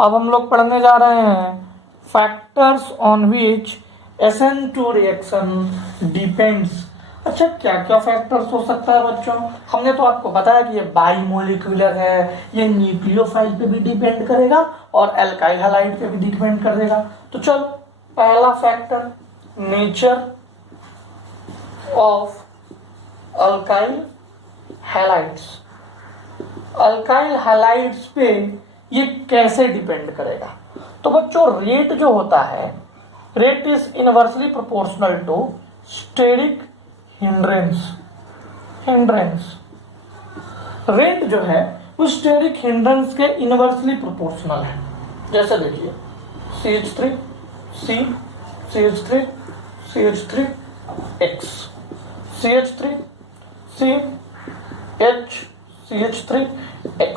अब हम लोग पढ़ने जा रहे हैं factors on which SN2 reaction depends. अच्छा, क्या क्या फैक्टर्स हो सकता है बच्चों? हमने तो आपको बताया कि ये बाईमोलिक्यूलर है, ये न्यूक्लियोफाइल पे भी डिपेंड करेगा और एल्काइल हैलाइड पे भी डिपेंड करेगा। तो चलो, पहला factor nature of alkyl halides. Alkyl halides पे ये कैसे डिपेंड करेगा? तो बच्चों, रेट जो होता है, rate is inversely proportional to steric hindrance. Rate जो है वो स्टेरिक हिंड्रेंस के इनवर्सली प्रोपोर्शनल है। जैसे देखिए CH3 C CH3 CH3 X CH3 C H CH3 X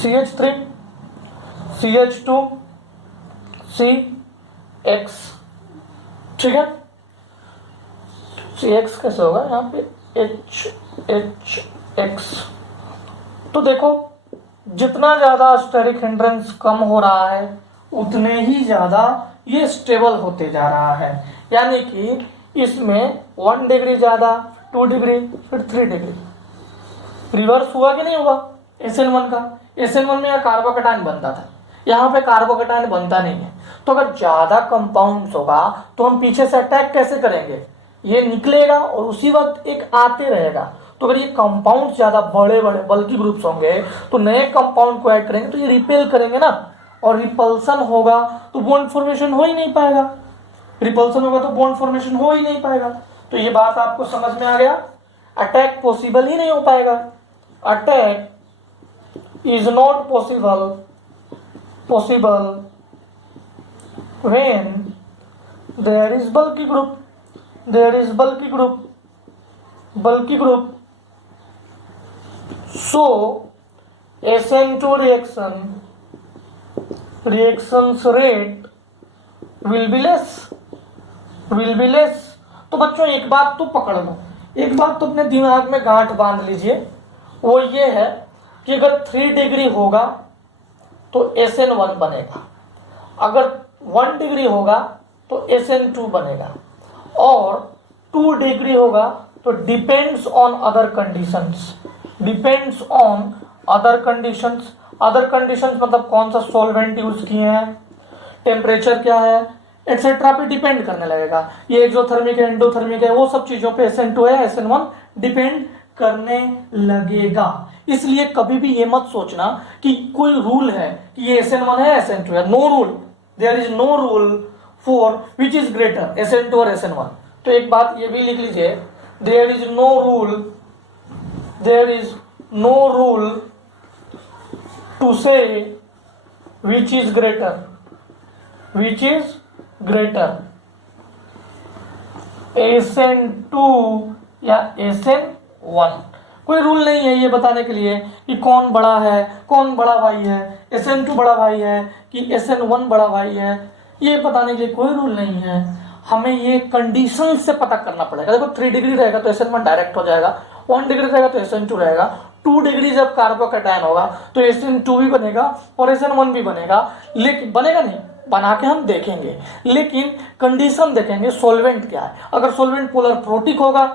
CH3 CH2 C X। ठीक है, CX कैसे होगा यहाँ पे HX। तो देखो, जितना ज्यादा स्टेरिक हिंड्रेंस कम हो रहा है उतने ही ज्यादा ये स्टेबल होते जा रहा है। यानी कि इसमें 1 डिग्री ज्यादा, 2 डिग्री, फिर 3 डिग्री। रिवर्स हुआ कि नहीं हुआ SN1 का? SN1 में यह कार्बोकेटायन बनता था, यहाँ पे कार्बोकेटायन बनता नहीं है। तो अगर ज्यादा कंपाउंड्स होगा तो हम पीछे से अटैक कैसे करेंगे? ये निकलेगा और उसी वक्त एक आते रहेगा। तो अगर ये कंपाउंड ज्यादा बड़े बड़े बल्कि ग्रुप्स होंगे तो नए कंपाउंड को ऐड करेंगे तो ये रिपेल करेंगे ना, और रिपल्सन होगा तो बॉन्ड फॉर्मेशन हो ही नहीं पाएगा। रिपल्सन होगा तो बॉन्ड फॉर्मेशन हो ही नहीं पाएगा। तो ये बात आपको समझ में आ गया? अटैक पॉसिबल ही नहीं हो पाएगा। Attack is not possible when there is bulky group so SN2 reactions rate will be less। तो बच्चों, एक बात तो पकड़ लो, एक बात तो अपने दिमाग में गांठ बांध लीजिए, वो ये है कि अगर 3 डिग्री होगा तो SN1 बनेगा, अगर 1 डिग्री होगा तो SN2 बनेगा, और 2 डिग्री होगा तो डिपेंड्स ऑन अदर कंडीशंस मतलब कौन सा सॉल्वेंट यूज किए हैं, टेम्परेचर क्या है, एक्सेट्रा पे डिपेंड करने लगेगा। ये एक्सोथर्मिक है, एंडोथर्मिक है, वो सब चीजों पे SN2 है SN1 डिपेंड करने लगेगा। इसलिए कभी भी ये मत सोचना कि कोई रूल है कि ये SN1 है SN2 है। No rule, there is no rule for which is greater SN2 or SN1। तो एक बात ये भी लिख लीजिए, there is no rule to say which is greater SN2 या SN1। कोई रूल नहीं है ये बताने के लिए कि कौन बड़ा है, कौन बड़ा भाई है, SN2 बड़ा भाई है कि SN1 बड़ा भाई है, ये बताने के लिए कोई रूल नहीं है। हमें ये कंडीशन से पता करना पड़ेगा। देखो, 3 डिग्री रहेगा तो SN1 डायरेक्ट हो जाएगा, 1 डिग्री रहेगा तो SN2 रहेगा, 2 डिग्री जब कार्बोकेटायन होगा तो SN2 भी बनेगा और SN1 भी बनेगा। लेकिन बनेगा नहीं, बना के हम देखेंगे, लेकिन कंडीशन देखेंगे सॉल्वेंट क्या है। अगर सॉल्वेंट पोलर प्रोटिक होगा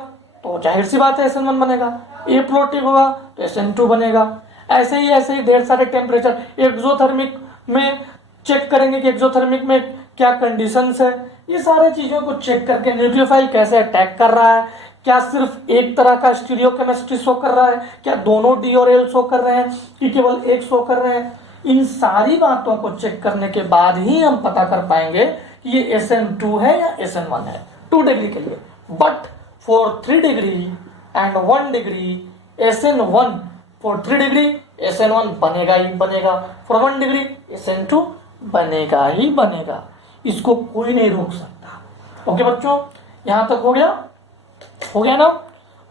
तो जाहिर सी बात है SN1 बनेगा, एप्रोटिक होगा तो SN2 बनेगा। ऐसे ही ढेर सारे टेम्परेचर एक्सोथर्मिक में चेक करेंगे कि एक्सोथर्मिक में क्या कंडीशंस है। ये सारे चीजों को चेक करके न्यूक्लियोफाइल कैसे अटैक कर रहा है, क्या सिर्फ एक तरह का स्टीरियोकेमिस्ट्री शो कर रहा है, क्या दोनों D और L शो कर रहे हैं कि केवल एक शो कर रहे हैं। इन सारी बातों को चेक करने के बाद ही हम पता कर पाएंगे कि ये SN2 है या SN1 है 2 डिग्री के लिए। But for 3 degree and 1 degree SN1, for 3 degree SN1 बनेगा ही बनेगा, फॉर 1 डिग्री SN2 बनेगा ही बनेगा। इसको कोई नहीं रोक सकता। ओके बच्चों, यहां तक हो गया ना?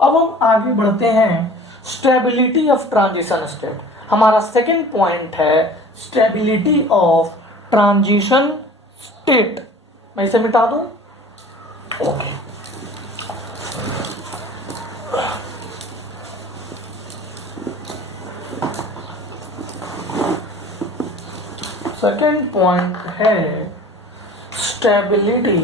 अब हम आगे बढ़ते हैं, स्टेबिलिटी ऑफ ट्रांजिशन स्टेट। हमारा सेकंड पॉइंट है स्टेबिलिटी ऑफ ट्रांजिशन स्टेट। मैं इसे मिटा दूं। ओके, सेकेंड पॉइंट है स्टेबिलिटी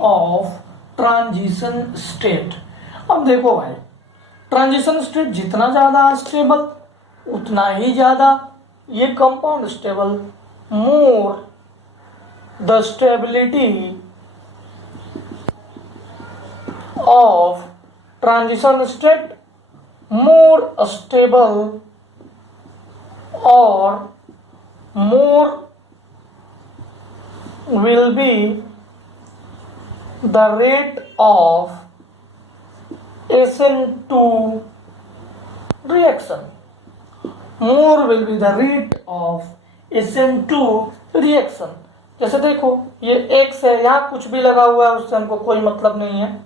ऑफ ट्रांजिशन स्टेट। अब देखो भाई, ट्रांजिशन स्टेट जितना ज्यादा स्टेबल उतना ही ज्यादा ये compound stable. More the stability of transition state more stable और मोर will be the rate of SN2 reaction. More will be the rate of SN2 reaction. जैसे देखो ये X है, यहाँ कुछ भी लगा हुआ है उससे हमको कोई मतलब नहीं है।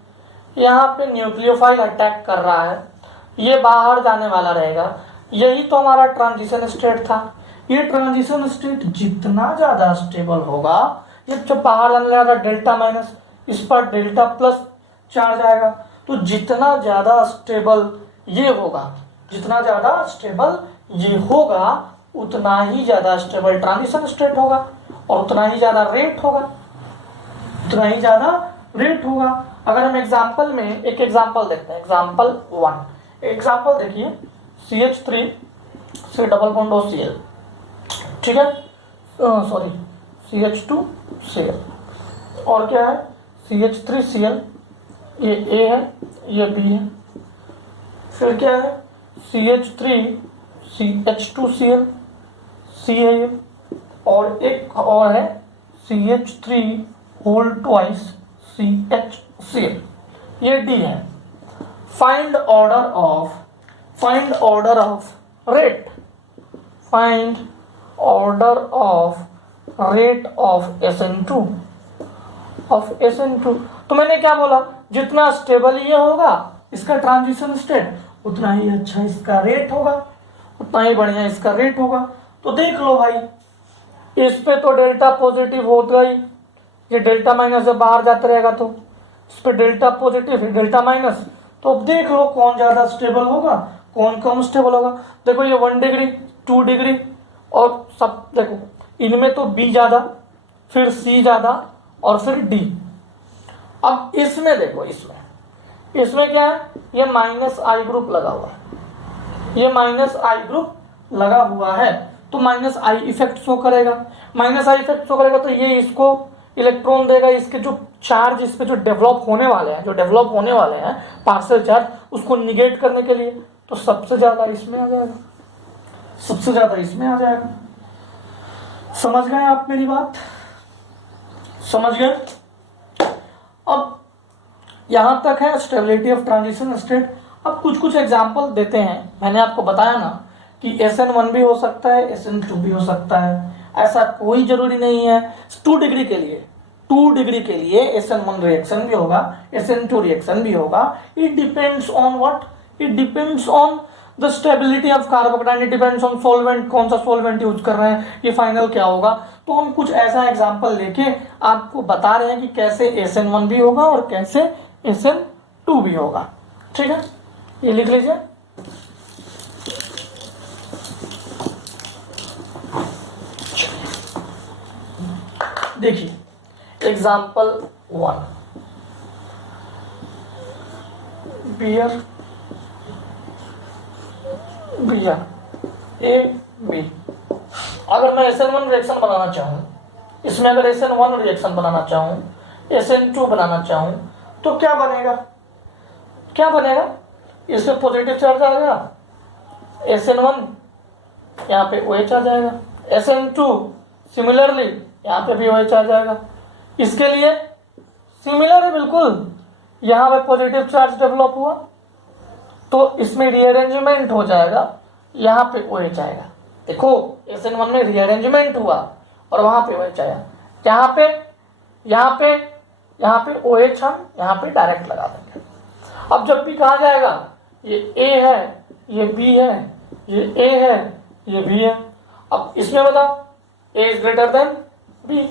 यहाँ पे न्यूक्लियोफाइल अटैक कर रहा है, ये बाहर जाने वाला रहेगा। यही तो हमारा ट्रांजिशन स्टेट था। ये ट्रांजिशन स्टेट जितना ज्यादा स्टेबल होगा, ये जब बाहर आने लगा डेल्टा माइनस, इस पर डेल्टा प्लस चार्ज आएगा, तो जितना ज्यादा स्टेबल ये होगा, जितना ज्यादा स्टेबल ये होगा उतना ही ज्यादा स्टेबल ट्रांजिशन स्टेट होगा और उतना ही ज्यादा रेट होगा, उतना ही ज्यादा रेट होगा। अगर हम एग्जाम्पल में एक एग्जाम्पल देखते हैं, एग्जाम्पल 1, एग्जाम्पल देखिए CH3 डबल बॉन्ड OCl, ठीक है, सॉरी CH2Cl, और क्या है CH3Cl, ये A है ये B है, फिर क्या है CH3CH2Cl, C है ये, और एक और है CH3 होल ट्वाइस CHCl, ये D है। Find order of rate, find order of rate of SN2 तो मैंने क्या बोला, जितना स्टेबल ये होगा इसका ट्रांजिशन स्टेट उतना ही अच्छा इसका रेट होगा, उतना ही बढ़िया इसका रेट होगा। तो देख लो भाई, इस पे तो डेल्टा पॉजिटिव होगा ही, ये डेल्टा माइनस जब बाहर जाता रहेगा तो इस पे डेल्टा पॉजिटिव है डेल्टा माइनस, तो अब देख लो कौन ज्यादा स्टेबल होगा कौन कम स्टेबल होगा। देखो ये 1 डिग्री 2 डिग्री और सब देखो, इनमें तो B ज्यादा, फिर C ज्यादा और फिर D। अब इसमें देखो, इसमें क्या है, ये -I ग्रुप लगा हुआ है, ये -I ग्रुप लगा हुआ है तो -I इफेक्ट शो करेगा, -I इफेक्ट शो करेगा तो ये इसको इलेक्ट्रॉन देगा, इसके जो चार्ज इस पे जो डेवलप होने वाले हैं पार्शियल चार्ज, उसको निगेट करने के लिए, तो सबसे ज्यादा इसमें आ जाएगा, सबसे ज्यादा इसमें आ जाएगा। समझ गए आप मेरी बात, समझ गए। अब यहां तक है स्टेबिलिटी ऑफ ट्रांजिशन स्टेट। अब कुछ एग्जांपल देते हैं। मैंने आपको बताया ना कि SN1 भी हो सकता है, SN2 भी हो सकता है, ऐसा कोई जरूरी नहीं है। 2 डिग्री के लिए SN1 रिएक्शन भी होगा, SN2 रिएक्शन भी होगा। It depends on what, it depends on the stability of carbocation, it depends on solvent, कौन सा सॉल्वेंट यूज कर रहे हैं, ये फाइनल क्या होगा। तो हम कुछ ऐसा एग्जांपल लेके आपको बता रहे हैं कि कैसे SN1 भी होगा और कैसे SN2 भी होगा, ठीक है। ये लिख लीजिए, देखिए एग्जांपल 1, बियर A B। अगर मैं SN1 रिएक्शन बनाना चाहूँ, इसमें अगर SN1 रिएक्शन बनाना चाहूँ, SN2 बनाना चाहूँ, तो क्या बनेगा, इसमें पॉजिटिव चार्ज आएगा, SN1 यहाँ पे OH आ जाएगा, SN2 सिमिलरली यहाँ पे भी OH आ जाएगा। इसके लिए सिमिलर है बिल्कुल, यहाँ पे पॉजिटिव चार्ज डेवलप हुआ तो इसमें रीअरेंजमेंट हो जाएगा, यहाँ पे OH आएगा। देखो SN1 में रीअरेंजमेंट हुआ और वहाँ पे OH आया, यहाँ पे OH हम यहाँ पे डायरेक्ट लगा देंगे। अब जब भी कहा जाएगा ये A है, ये B है, ये A है, ये B है, अब इसमें बताओ ए इज ग्रेटर देन बी,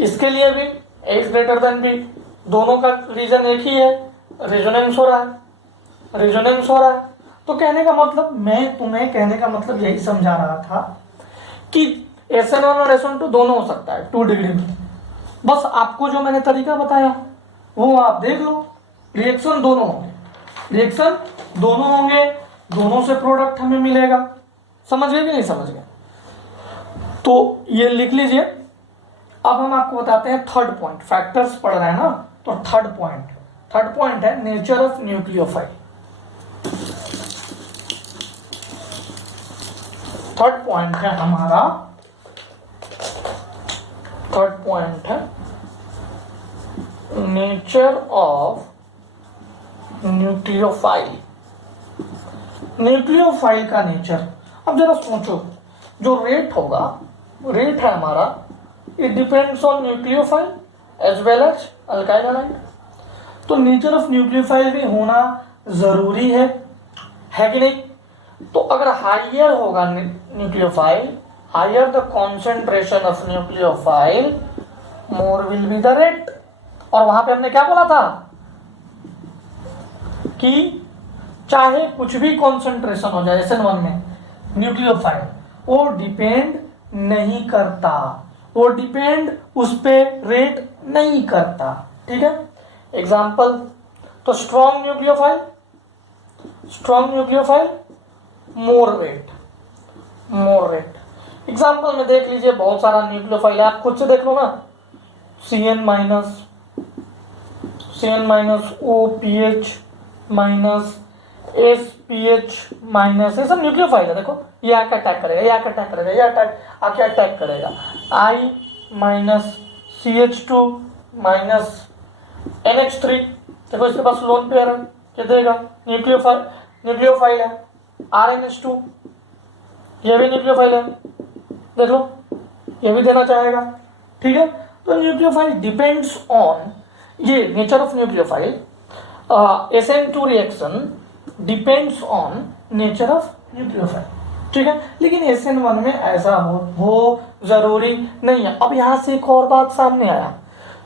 इसके लिए भी ए इज ग्रेटर देन बी, दोनों का रीजन एक ही है, रेजोनेंस हो रहा है, रेजोनेंस हो रहा है। तो कहने का मतलब, मैं तुम्हें कहने का मतलब यही समझा रहा था कि SN1 और SN2 दोनों हो सकता है 2 डिग्री में। बस आपको जो मैंने तरीका बताया वो आप देख लो, रिएक्शन दोनों होंगे, रिएक्शन दोनों होंगे, दोनों से प्रोडक्ट हमें मिलेगा। समझ गए कि नहीं समझ गए? तो ये लिख लीजिए। अब हम आपको बताते हैं थर्ड पॉइंट, फैक्टर्स पढ़ रहे हैं ना, तो थर्ड पॉइंट है nature of nucleophile. Third point है हमारा, थर्ड पॉइंट है नेचर ऑफ न्यूक्लियोफाइल। न्यूक्लियोफाइल का नेचर, अब जरा सोचो, जो रेट होगा, रेट है हमारा, it depends on nucleophile as well as alkyl halide. तो नेचर ऑफ न्यूक्लियोफाइल भी होना जरूरी है कि नहीं? तो अगर हाइयर होगा nucleophile, higher the concentration of nucleophile, more will be the rate. और वहां पे हमने क्या बोला था कि चाहे कुछ भी कॉन्सेंट्रेशन हो जाए SN1 में, न्यूक्लियोफाइल वो डिपेंड नहीं करता, वो डिपेंड उस पे रेट नहीं करता। ठीक है, एग्जाम्पल, तो स्ट्रॉन्ग न्यूक्लियोफाइल मोर रेट, मोर रेट। एग्जाम्पल में देख लीजिए, बहुत सारा न्यूक्लियोफाइल है, आप खुद से देख लो ना, CN minus OPH minus SPH minus, ये सब न्यूक्लियोफाइल है। देखो ये आके अटैक करेगा, ये आके अटैक करेगा, ये आके अटैक करेगा। I minus CH2 minus NH3, देखो इसके पास लोन पेयर है, क्या देगा? न्यूक्लियोफाइल है। RNH2, ये भी न्यूक्लियोफाइल है, देख लो ये भी देना चाहेगा। ठीक है, तो न्यूक्लियोफाइल डिपेंड्स ऑन, ये nature of nucleophile, SN2 reaction depends on nature of nucleophile. ठीक है, लेकिन SN1 में ऐसा हो जरूरी नहीं है। अब यहां से एक और बात सामने आया,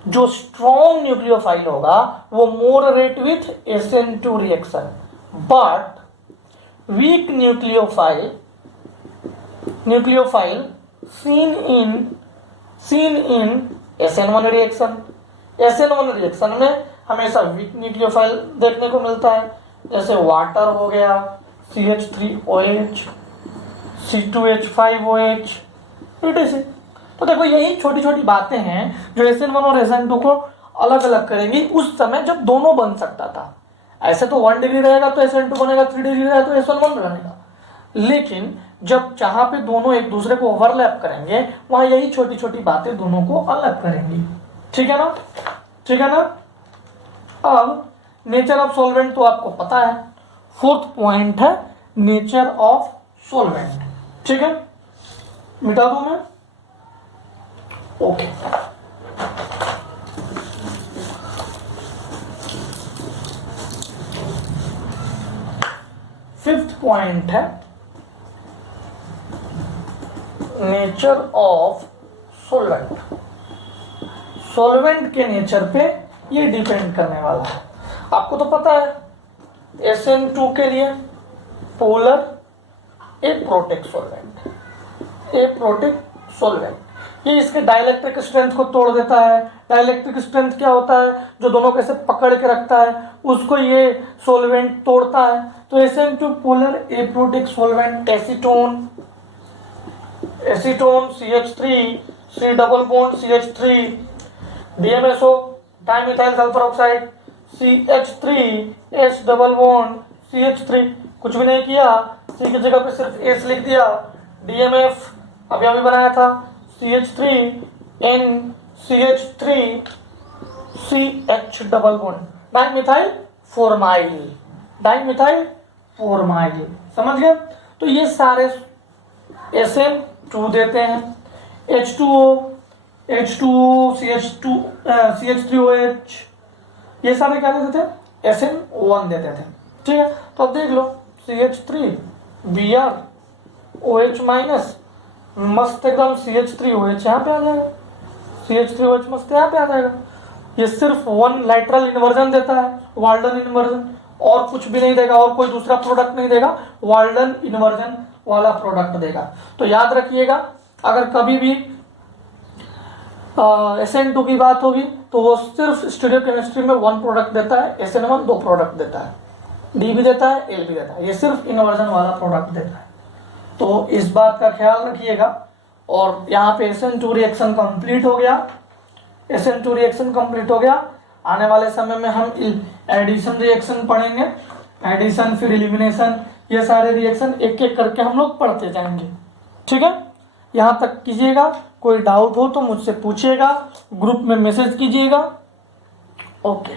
जो स्ट्रॉन्ग न्यूक्लियोफाइल होगा वो more rate with SN2 reaction, but weak nucleophile seen in SN1 reaction. SN1 reaction में हमेशा वीक न्यूक्लियोफाइल देखने को मिलता है, जैसे वाटर हो गया, CH3OH, C2H5OH, etc। तो देखो यही छोटी छोटी बातें हैं जो SN1 और SN2 को अलग अलग करेंगी उस समय जब दोनों बन सकता था। ऐसे तो 1 डिग्री रहेगा तो SN2 बनेगा, 3 डिग्री रहेगा तो SN1 बनेगा, लेकिन जब जहां पे दोनों एक दूसरे को ओवरलैप करेंगे वहां यही छोटी छोटी बातें दोनों को अलग करेंगी। ठीक है ना, ठीक है ना। अब नेचर ऑफ सॉल्वेंट तो आपको पता है, फोर्थ पॉइंट है नेचर ऑफ सॉल्वेंट। ठीक है, मिटा दूं मैं? ओके, फिफ्थ पॉइंट है नेचर ऑफ सॉल्वेंट। सॉल्वेंट के नेचर पे ये डिपेंड करने वाला है। आपको तो पता है SN2 के लिए पोलर एप्रोटिक सॉल्वेंट, ये इसके डाइलेक्ट्रिक स्ट्रेंथ को तोड़ देता है। डाइलेक्ट्रिक स्ट्रेंथ क्या होता है? जो दोनों को ऐसे पकड़ के रखता है, उसको ये सॉल्वेंट तोड़ता है। तो SN2 polar aprotic solvent, acetone CH3, C double bond CH3, DMSO dimethyl sulphur oxide, CH3 S double bond CH3, कुछ भी नहीं किया, C की जगह पे सिर्फ S लिख दिया। DMF अभी अभी बनाया था, CH3 N CH3 CH double bond dimethyl formyl, समझ गए? तो ये सारे SN2 देते हैं, H2O CH3OH, ये सारे क्या देते थे? SN1 देते थे। ठीक है, तो अब देख लो CH3 Br OH माइनस मस्त एकदम CH3OH यहाँ पे आ जाएगा, CH3OH मस्त यहाँ पे आ जाएगा। ये सिर्फ वन लाइटरल इन्वर्जन देता है, वाल्डन इन्वर्जन, और कुछ भी नहीं देगा, और कोई दूसरा प्रोडक्ट नहीं देगा, वाल्डन इन्वर्जन वाला प्रोडक्ट देगा। तो याद रखिएगा, अगर कभी भी SN2 की बात होगी तो वो सिर्फ स्टीरियोकेमिस्ट्री में वन प्रोडक्ट देता है, SN1 दो प्रोडक्ट देता है, D भी देता है, L भी देता है, ये सिर्फ इन्वर्जन वाला प्रोडक्ट देता है। तो इस बात का ख्याल रखिएगा। और यहाँ पे SN2 रिएक्शन कंप्लीट हो गया, SN2 रिएक्शन कंप्लीट हो गया। आने वाले समय में हम एडिशन रिएक्शन पढ़ेंगे, एडिशन फिर एलिमिनेशन, ये सारे रिएक्शन एक एक करके हम लोग पढ़ते जाएंगे। ठीक है, यहाँ तक कीजिएगा। कोई डाउट हो तो मुझसे पूछिएगा, ग्रुप में मैसेज कीजिएगा। ओके।